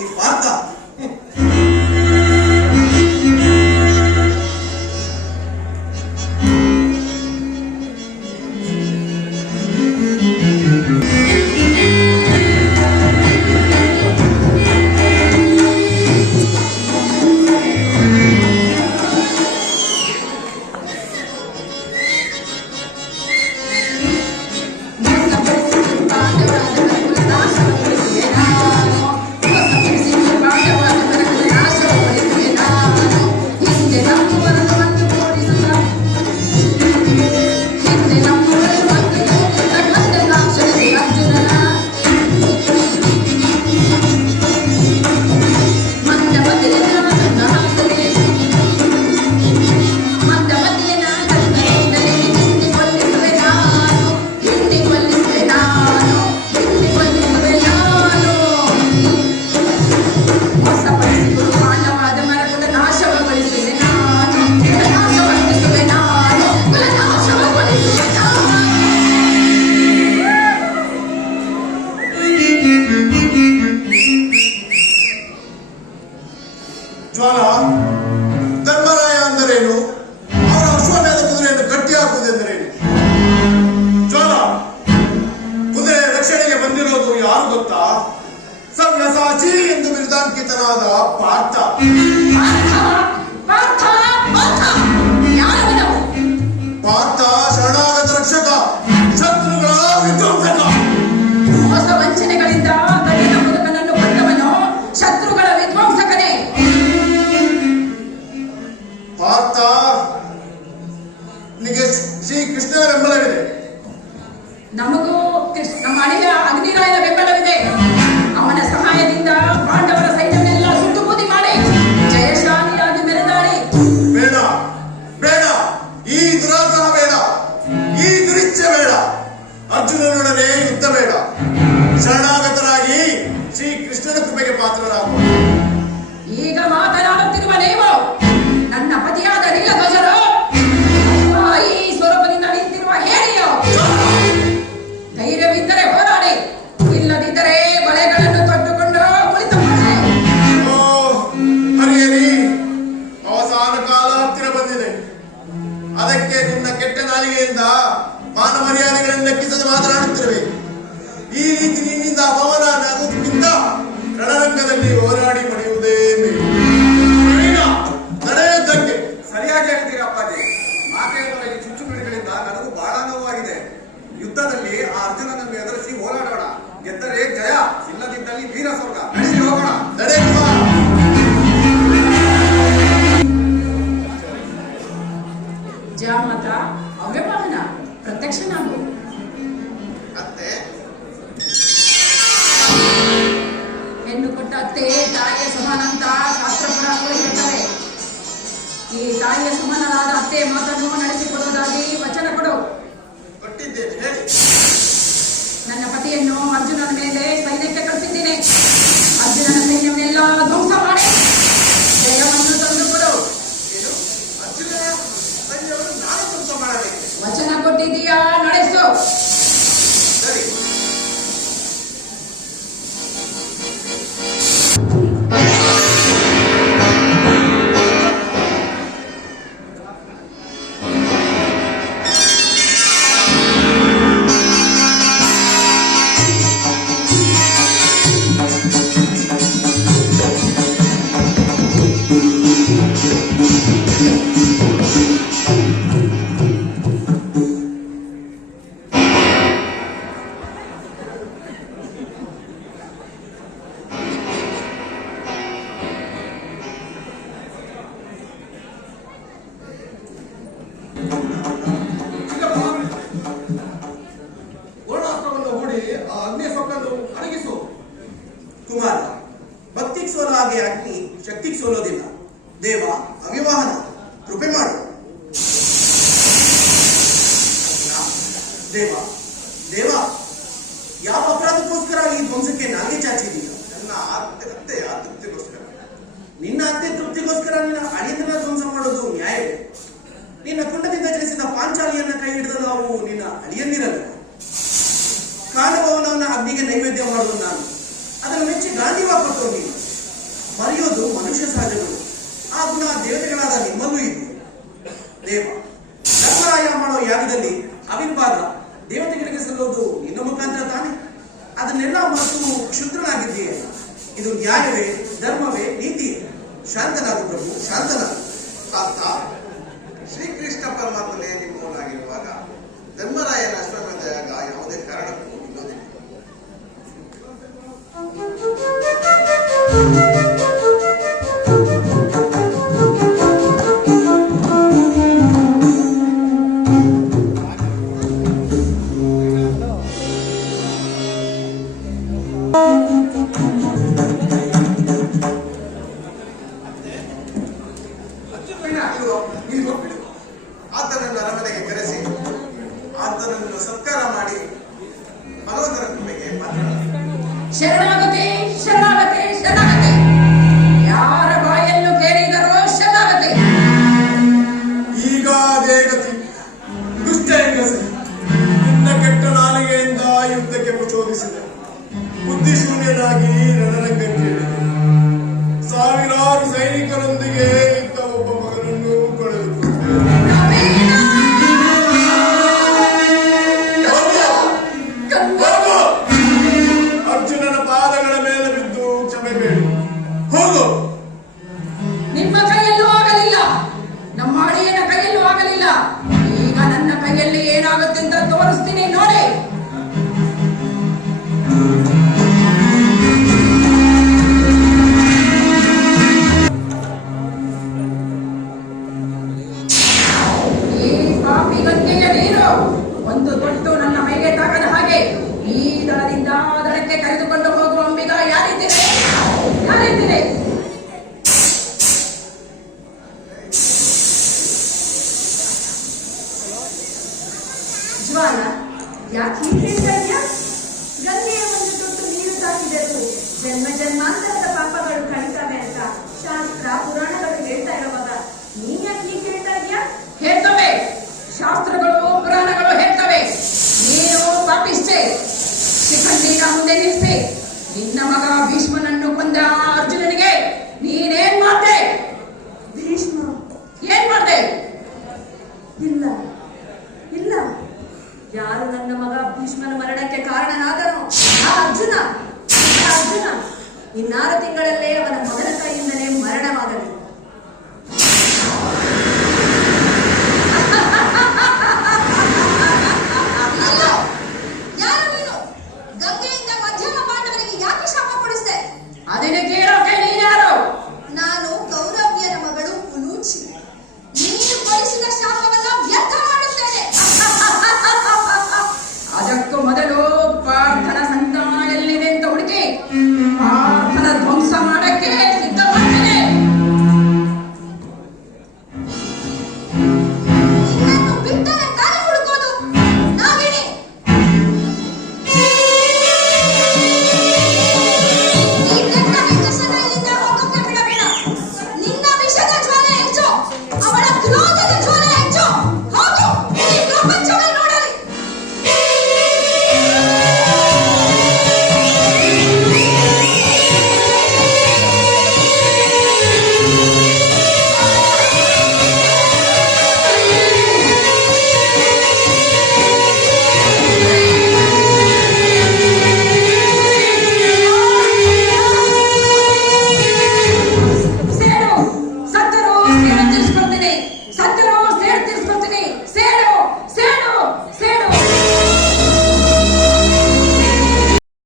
ಈ ಪಾರ್ಥ. ಜ್ವಾಲ, ಧರ್ಮರಾಯ ಅಂದರೇನು? ಅವರ ಅಶ್ವಮೇಧ ಕುದುರೆಯನ್ನು ಗಟ್ಟಿ ಹಾಕುವುದೆಂದರೇನು? ಜ್ವಾಲ, ಕುದುರೆ ರಕ್ಷಣೆಗೆ ಬಂದಿರೋದು ಯಾರು ಗೊತ್ತಾ? ಸವ್ಯಸಾಚಿ ಎಂದು ಬಿರುದಾಂಕಿತನಾದ ಪಾರ್ಥ. ಪಾರ್ಥ ಶರಣಾಗತ ರಕ್ಷಕ, ಶತ್ರುಗಳ ವಿಧ್ವಂಸಕ. ಮೋಸ ವಂಚನೆಗಳಿಂದ ಗಡಿನ ಮುದುಕನನ್ನು ಕೊಂದವನು ಶತ್ರುಗಳ ವಿಧ್ವಂಸಕನೇ. ಪಾರ್ಥ, ನಿನಗೆ ಶ್ರೀ ಕೃಷ್ಣನ ಬೆಂಬಲವಿದೆ. ನಮಗೂ ನಮ್ಮ ಅಳಿಯ ಅಗ್ನಿರಾಯನ ಬೆಂಬಲವಿದೆ. ಅವನ ಸಹಾಯದಿಂದ ಪಾಂಡವರ ಸೈನ್ಯವನ್ನೆಲ್ಲ ಸುಟ್ಟು ಬೂದಿ ಮಾಡಿ ಜಯಶಾಲಿಯಾಗಿ ಮೆರೆದಾಡಿ. ಬೇಡ ಬೇಡ, ಈ ದುರಾಗ್ರಹ ಬೇಡ, ಈ ದುರಿಚ್ಛೆ ಬೇಡ. ಅರ್ಜುನನೊಡನೆ ಯುದ್ಧ ಬೇಡ. ಶರಣಾಗತರಾಗಿ ಶ್ರೀ ಕೃಷ್ಣನ ಕೃಪೆಗೆ ಪಾತ್ರರಾಗುವ. ಈಗ ಮಾತನಾಡುತ್ತಿರುವ ನೀವು ನನ್ನ ಪತಿಯಾದ ನೀಲಧ್ವಜರು, ಈ ಸ್ವರೂಪದಿಂದ ನಿಂತಿರುವ ಹೇಳಿಯೋ? ಧೈರ್ಯವಿದ್ದರೆ ಹೋರಾಡಿ, ಇಲ್ಲದಿದ್ದರೆ ಬಳೆಗಳನ್ನು ತೊಟ್ಟುಕೊಂಡು ಕುಳಿತುಕೊಳ್ಳಿ. ಓ ಹರಿಯರಿ, ಅವಸಾನ ಕಾಲ ಹತ್ತಿರ ಬಂದಿದೆ. ಅದಕ್ಕೆ ನಿನ್ನ ಕೆಟ್ಟ ನಾಲಿಗೆಯಿಂದ ಮಾನ ಮರ್ಯಾದೆಗಳನ್ನು ಲೆಕ್ಕಿಸದೆ ಮಾತನಾಡುತ್ತಿರುವೆ. ಈ ರೀತಿ ನಿನ್ನಿಂದ ಅಪಮಾನ ಆಗುವುದಕ್ಕಿಂತ ರಣರಂಗದಲ್ಲಿ ಹೋರಾಡಿ ಪಡೆಯುವುದೇ ಮೇಲು. ನಡೆಯುವುದಕ್ಕೆ ಸರಿಯಾಗಿ ಹೇಳ್ತೀರಿ ಅಪ್ಪಾಜಿ. ಮಾತೆಯೊಳಗೆ ಚುಚ್ಚುಪಿಡಿಗಳಿಂದ ನನಗೂ ಬಹಳ ನೋವಾಗಿದೆ. ಯುದ್ಧದಲ್ಲಿ ಆ ಅರ್ಜುನನನ್ನು ಎದುರಿಸಿ ಹೋರಾಡೋಣ. ಗೆದ್ದರೆ ಜಯ, ಇಲ್ಲದಿದ್ದಲ್ಲಿ ವೀರ ಸ್ವರ್ಗ. ನಡೆಸಿ ಹೋಗೋಣ. ನಡೆಯುವ. ಜಾಮತ ಅವ್ಯವಹಾನ ಪ್ರತ್ಯಕ್ಷ ನಾವು ಅತ್ತೆ, ಹೆಣ್ಣು ಕೊಟ್ಟ ಅತ್ತೆ ತಾಯಿಯ ಸಮಾನ ಅಂತ ಶಾಸ್ತ್ರ ಪುರಾಣಗಳು ಹೇಳ್ತವೆ. ಈ ತಾಯಿಯ ಸಮಾನರಾದ ಅತ್ತೆ ಮಾತನ್ನು ನಡೆಸಿಕೊಡುವುದಾಗಿ ವಚನ ಕೊಡು. ಕೊಟ್ಟಿದ್ದೇನೆ, ಹೇಳಿ. ನನ್ನ ಪತಿಯನ್ನು ಅರ್ಜುನನ ಮೇಲೆ ಸೈನ್ಯಕ್ಕೆ ಕಳಿಸಿದ್ದೀನಿ. ಅರ್ಜುನನ ಸೈನ್ಯವನ್ನೆಲ್ಲ ಧ್ವಂಸ ಮಾಡಿ ಜಯವನ್ನು ತಂದುಕೊಡು. ಏನು? ಅರ್ಜುನ ಸೈನ್ಯವನ್ನು ನಾನು ಧ್ವಂಸ ಮಾಡಬೇಕು? ವಚನ ಕೊಟ್ಟಿದ್ದೀಯಾ, ನಡೆಸು. ಸರಿ. ವರ್ಣಾಸ್ತ್ರವನ್ನು ಹೂಡಿ ಆ ಅಗ್ನಿ ಸೊಕ್ಕನ್ನು ಅಡಗಿಸು. ಕುಮಾರ, ಭಕ್ತಿಗೆ ಸೋಲೋ ಹಾಗೆ ಅಗ್ನಿ ಶಕ್ತಿಗೆ ಸೋಲೋದಿಲ್ಲ. ದೇವ ಅವ್ಯವಹಾನ, ಕೃಪೆ ಮಾಡು. ದೇವ ದೇವ, ಯಾವ ಅಪರಾಧಕ್ಕೋಸ್ಕರ ಈ ಧ್ವಂಸಕ್ಕೆ ನಾಲ್ಗೆ ಚಾಚಿದೀಯ? ನನ್ನ ಅತ್ತೆಯ ತೃಪ್ತಿಗೋಸ್ಕರ. ನಿನ್ನ ಅತ್ತೆ ತೃಪ್ತಿಗೋಸ್ಕರ ನಿನ್ನ ಅಳಿಯಂದ್ರನ ಧ್ವಂಸ ಮಾಡೋದು ನ್ಯಾಯವೇ? ನಿನ್ನ ಕುಂಡದಿಂದ ಜನಿಸಿದ ಪಾಂಚಾಲಿಯನ್ನ ಕೈ ಹಿಡಿದ ನಾವು ನಿನ್ನ ಅಳಿಯಂದಿರಲ್ಲ. ಕಾಲಭವನವನ್ನ ಅಗ್ನಿಗೆ ನೈವೇದ್ಯ ಮಾಡುವುದು ನಾನು. ಅದನ್ನು ಮೆಚ್ಚಿ ಗಾಂಧಿವಾ ಕೊಟ್ಟರು ನೀನು. ಮರೆಯೋದು ಮನುಷ್ಯ ಸಹಜಗಳು. ಆ ಗುಣ ದೇವತೆಗಳಾದ ನಿಮ್ಮಲ್ಲೂ ಇದೆ. ದೇವ ಧರ್ಮರಾಯ ಮಾಡೋ ಯಾಗದಲ್ಲಿ ಅವಿರ್ವಾದ ದೇವತೆಗಳಿಗೆ ಸಲ್ಲೋದು ನಿನ್ನ ಮುಖಾಂತರ ತಾನೆ. ಅದನ್ನೆಲ್ಲ ಮತ್ತು ಕ್ಷುದ್ರನಾಗಿದ್ದೀಯ. ಇದು ನ್ಯಾಯವೇ, ಧರ್ಮವೇ, ನೀತಿ? ಶಾಂತನಾಗು ಪ್ರಭು, ಶಾಂತನಾಗು. ಅಂತ ಶ್ರೀಕೃಷ್ಣ ಪರಮಾತ್ಮನೇ ನಿಮ್ಮವನಾಗಿರುವಾಗ ಧರ್ಮರಾಯನ ಅಶ್ವಮೇಧ ಯಾಗ ಯಾವುದೇ ಕಾರಣಕ್ಕೂ ನಿಲ್ಲೋದಿಲ್ಲ. ಆತನನ್ನು ಅರಮನೆಗೆ ಕರೆಸಿ ಆತನನ್ನು ಸತ್ಕಾರ ಮಾಡಿ ಭಗವಂತನ ಕೃಪೆಗೆ ಮಾತನಾಡ. ಶರಣಾಗತಿ ಶರಣಾಗತಿ ಶರಣಾಗತಿ. ಯಾರ ಬಾಯನ್ನು ಕೇಳಿದರೋ ಶರಣಾಗತಿ. ಈಗ ಅದೇ ಗತಿ. ದುಷ್ಟ ಹೆಂಗಸೆ, ನಿನ್ನ ಕೆಟ್ಟ ನಾಲಿಗೆಯಿಂದ ಯುದ್ಧಕ್ಕೆ ಪ್ರಚೋದಿಸಿದೆ. ಬುದ್ಧಿಶೂನ್ಯನಾಗಿ ರಣರಂಗಕ್ಕೆ ಇಳಿದೆ. ಸಾವಿರಾರು ಸೈನಿಕರೊಂದಿಗೆ ಇದ್ದ ಒಬ್ಬ ಮಗನನ್ನು ಕಳೆದುಕೊಂಡೆ. ಅರ್ಜುನನ ಪಾದಗಳ ಮೇಲೆ ಬಿದ್ದು ಕ್ಷಮೆ ಬೇಡು. ಹೋಗು. ನಿಮ್ಮ ಕೈಯಲ್ಲೂ ಆಗಲಿಲ್ಲ, ನಮ್ಮ ಅಳಿಯನ ಕೈಯಲ್ಲೂ ಆಗಲಿಲ್ಲ. ಈಗ ನನ್ನ ಕೈಯಲ್ಲಿ ಏನಾಗುತ್ತೆ ಅಂತ ತೋರಿಸ್ತೀನಿ ನೋಡಿ. ಈ ಪಾಪಿ ಗಂಗೆಯ ನೀರು ಒಂದು ತೊಟ್ಟು ನನ್ನ ಮೈಗೆ ತಾಕದ ಹಾಗೆ ಈ ದಳದಿಂದ ಆ ದಳಕ್ಕೆ ಕರೆದುಕೊಂಡು ಹೋಗುವ ಅಂಬಿಗ ಯಾರಿದ್ದೀರಿ? ಯಾರಿದ್ದೀರಿ? ಜ್ವಾಲ, ಯಾಕೆ ಹೀಗೆ ಹೇಳ್ತಾ ಇದ್ಯಾ? ಗಂಗೆಯ ಒಂದು ತೊಟ್ಟು ನೀರು ತಾಕಿದರೂ ಜನ್ಮ ಜನ್ಮಾಂತರದ ಪಾಪಗಳು ಕಳೀತವೆ ಅಂತ ಶಾಸ್ತ್ರ ಪುರಾಣಗಳು ಹೇಳ್ತಾ ಇರುವಾಗ ನೀನ್ ಯಾಕೆ ಹೀಗೆ ಹೇಳ್ತಾ ಇದ್ಯಾ? ಹೇಳ್ತವೆ, ಶಾಸ್ತ್ರಗಳು ಪುರಾಣಗಳು ಹೇಳ್ತವೆ. ನೀನು ಪಾಪಿಷ್ಟೇ. ಶಿಖಂಡಿನ ಮುಂದೆ ನಿಲ್ಲಿಸಿ ನಿನ್ನ ಮಗ ಭೀಷ್ಮನನ್ನು ಕೊಂದ ಅರ್ಜುನನಿಗೆ ನೀನೇನ್ ಮಾಡ್ದೆ? ಭೀಷ್ಮ ಏನ್ ಮಾಡ್ದೆ? ಇಲ್ಲ ಇಲ್ಲ, ಯಾರು ನನ್ನ ಮಗ ಭೀಷ್ಮನ ಮರಣಕ್ಕೆ ಕಾರಣನಾದನೋ ಆ ಅರ್ಜುನ ಇನ್ನಾರು ತಿಂಗಳಲ್ಲೇ ಅವನ ಮಗನ ಕೈಯಿಂದಲೇ ಮರಣವಾಗಲಿ. ಅದನ್ನು ಕೇಳೋಕೆ